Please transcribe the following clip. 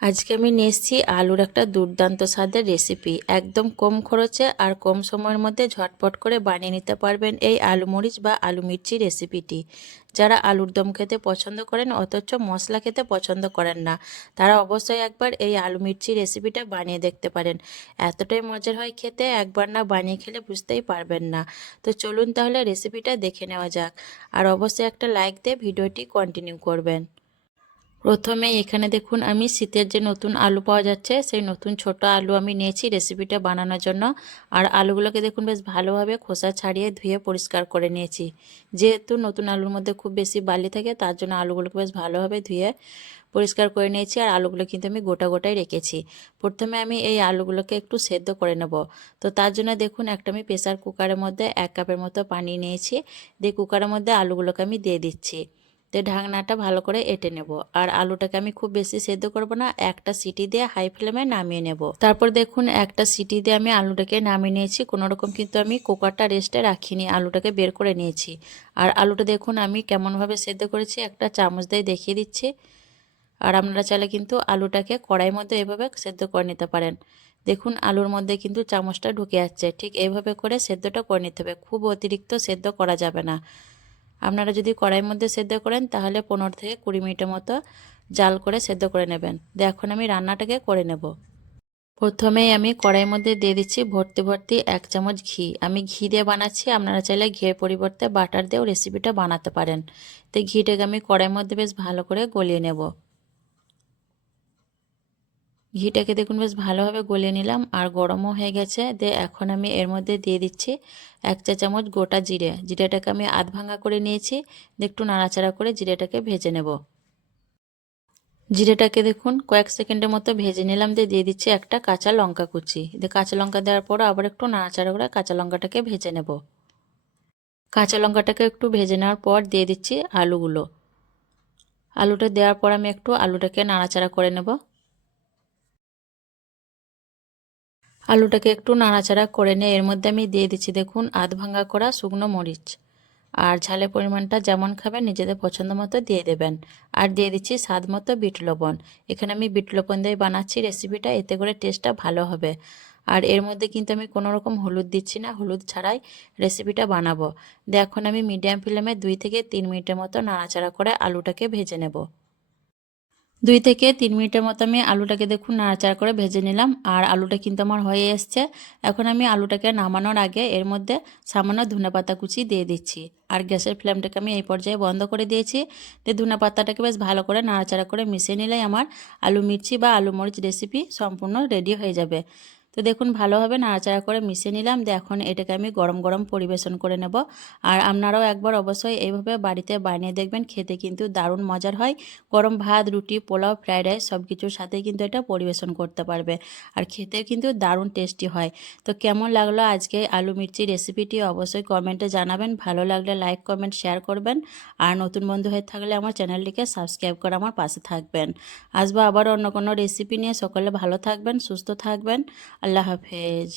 আজকে আমি নিয়ে এসেছি আলুর একটা দুর্দান্ত স্বাদের রেসিপি একদম কম খরচে আর কম সময়ের মধ্যে ঝটপট করে বানিয়ে নিতে পারবেন এই আলু মরিচ বা আলু মির্চি রেসিপিটি যারা আলুর দম খেতে পছন্দ করেন, অথচ মশলা খেতে পছন্দ করেন না, তারা অবশ্যই একবার এই আলু মির্চি রেসিপিটা বানিয়ে দেখতে পারেন। এতটাই মজার হয় খেতে, একবার না বানিয়ে খেলে বুঝতেই পারবেন না। তো চলুন তাহলে রেসিপিটা দেখে নেওয়া যাক। আর অবশ্যই একটা লাইক দিয়ে ভিডিওটি কন্টিনিউ করবেন। প্রথমে এখানে দেখুন, আমি শীতের যে নতুন আলু পাওয়া যাচ্ছে, সেই নতুন ছোট আলু আমি নিয়েছি রেসিপিটা বানানোর জন্য। আর আলুগুলোকে দেখুন, বেশ ভালোভাবে খোসা ছাড়িয়ে ধুয়ে পরিষ্কার করে নিয়েছি। যেহেতু নতুন আলুর মধ্যে খুব বেশি বালি থাকে, তার জন্য আলুগুলোকে বেশ ভালোভাবে ধুয়ে পরিষ্কার করে নিয়েছি। আর আলুগুলো কিন্তু আমি গোটা গোটাই রেখেছি। প্রথমে আমি এই আলুগুলোকে একটু সেদ্ধ করে নেব। তো তার জন্য দেখুন, একটা আমি প্রেসার কুকারের মধ্যে এক কাপের মতো পানি নিয়েছি। দিয়ে কুকারের মধ্যে আলুগুলোকে আমি দিয়ে দিচ্ছি। তো ঢাকনাটা ভালো করে এটে নেব। আর আলুটাকে আমি খুব বেশি সেদ্ধ করব না, একটা সিটি দিয়ে হাই ফ্লেমে নামিয়ে নেব। তারপর দেখুন, একটা সিটি দিয়ে আমি আলুটাকে নামিয়ে নিয়েছি। কোনো রকম কিন্তু আমি কুকারটা রেস্টে রাখিনি, আলুটাকে বের করে নিয়েছি। আর আলুটা দেখুন, আমি কেমনভাবে সেদ্ধ করেছি, একটা চামচ দিয়ে দেখিয়ে দিচ্ছি। আর আপনারা চাইলে কিন্তু আলুটাকে কড়াইয়ের মধ্যে এভাবে সেদ্ধ করে নিতে পারেন। দেখুন, আলুর মধ্যে কিন্তু চামচটা ঢুকে যাচ্ছে। ঠিক এইভাবে করে সেদ্ধটা করে নিতে হবে। খুব অতিরিক্ত সেদ্ধ করা যাবে না। আপনারা যদি কড়াইয়ের মধ্যে সেদ্ধ করেন, তাহলে পনেরো থেকে কুড়ি মিনিটের মতো জাল করে সেদ্ধ করে নেবেন। দিয়ে এখন আমি রান্নাটাকে করে নেব। প্রথমেই আমি কড়াইয়ের মধ্যে দিয়ে দিচ্ছি ভর্তি ভর্তি এক চামচ ঘি। আমি ঘি দিয়ে বানাচ্ছি, আপনারা চাইলে ঘিয়ের পরিবর্তে বাটার দিয়েও রেসিপিটা বানাতে পারেন। তো ঘিটাকে আমি কড়াইয়ের মধ্যে বেশ ভালো করে গলিয়ে নেব। ঘিটাকে দেখুন বেশ ভালোভাবে গলে নিলাম আর গরমও হয়ে গেছে। দিয়ে এখন আমি এর মধ্যে দিয়ে দিচ্ছি এক চা চামচ গোটা জিরে। জিরেটাকে আমি আধ ভাঙা করে নিয়েছি। একটু নাড়াচাড়া করে জিরেটাকে ভেজে নেব। জিরেটাকে দেখুন কয়েক সেকেন্ডের মতো ভেজে নিলাম। দিয়ে দিয়ে দিচ্ছি একটা কাঁচা লঙ্কা কুচি। দিয়ে কাঁচা লঙ্কা দেওয়ার পর আবার একটু নাড়াচাড়া করে কাঁচা লঙ্কাটাকে ভেজে নেব। কাঁচা লঙ্কাটাকে একটু ভেজে নেওয়ার পর দিয়ে দিচ্ছি আলুগুলো। আলুটা দেওয়ার পর আমি একটু আলুটাকে নাড়াচাড়া করে নেব। আলুটাকে একটু নাড়াচাড়া করে নিয়ে এর মধ্যে আমি দিয়ে দিচ্ছি দেখুন, আধ ভাঙ্গা করা শুকনো মরিচ। আর ঝালের পরিমাণটা যেমন খাবেন নিজেদের পছন্দ মতো দিয়ে দেবেন। আর দিয়ে দিচ্ছি স্বাদ মতো বিট লবণ। এখানে আমি বিট লবণ দিয়ে বানাচ্ছি রেসিপিটা, এতে করে টেস্টটা ভালো হবে। আর এর মধ্যে কিন্তু আমি কোনো রকম হলুদ দিচ্ছি না, হলুদ ছাড়াই রেসিপিটা বানাবো। এখন আমি মিডিয়াম ফ্লেমে দুই থেকে তিন মিনিটের মতো নাড়াচাড়া করে আলুটাকে ভেজে নেব। দুই থেকে তিন মিনিটের মতো আমি আলুটাকে দেখুন নাড়াচাড়া করে ভেজে নিলাম। আর আলুটা কিন্তু আমার হয়ে এসছে। এখন আমি আলুটাকে নামানোর আগে এর মধ্যে সামান্য ধনেপাতা কুচি দিয়ে দিচ্ছি। আর গ্যাসের ফ্লেমটাকে আমি এই পর্যায়ে বন্ধ করে দিয়েছি। দিয়ে ধুনা পাতাটাকে বেশ ভালো করে নাড়াচাড়া করে মিশিয়ে নিলে আমার আলু মির্চি বা আলু মরিচ রেসিপি সম্পূর্ণ রেডি হয়ে যাবে। তো দেখুন ভালোভাবে নাড়াচাড়া করে মিশিয়ে নিলাম। দিয়ে এখন এটাকে আমি গরম গরম পরিবেশন করে নেব। আর আপনারাও একবার অবশ্যই এইভাবে বাড়িতে বানিয়ে দেখবেন, খেতে কিন্তু দারুণ মজার হয়। গরম ভাত, রুটি, পোলাও, ফ্রাইড রাইস সব কিছুর সাথে কিন্তু এটা পরিবেশন করতে পারবে। আর খেতে কিন্তু দারুণ টেস্টি হয়। তো কেমন লাগল আজকে আলু মির্চি রেসিপিটি অবশ্যই কমেন্টে জানাবেন। ভালো লাগলে লাইক, কমেন্ট, শেয়ার করবেন। আর নতুন বন্ধু হয়ে থাকলে আমার চ্যানেলটিকে সাবস্ক্রাইব করে আমার পাশে থাকবেন। আসব আবার অন্য কোনো রেসিপি নিয়ে। সকলে ভালো থাকবেন, সুস্থ থাকবেন। আল্লাহ হাফেজ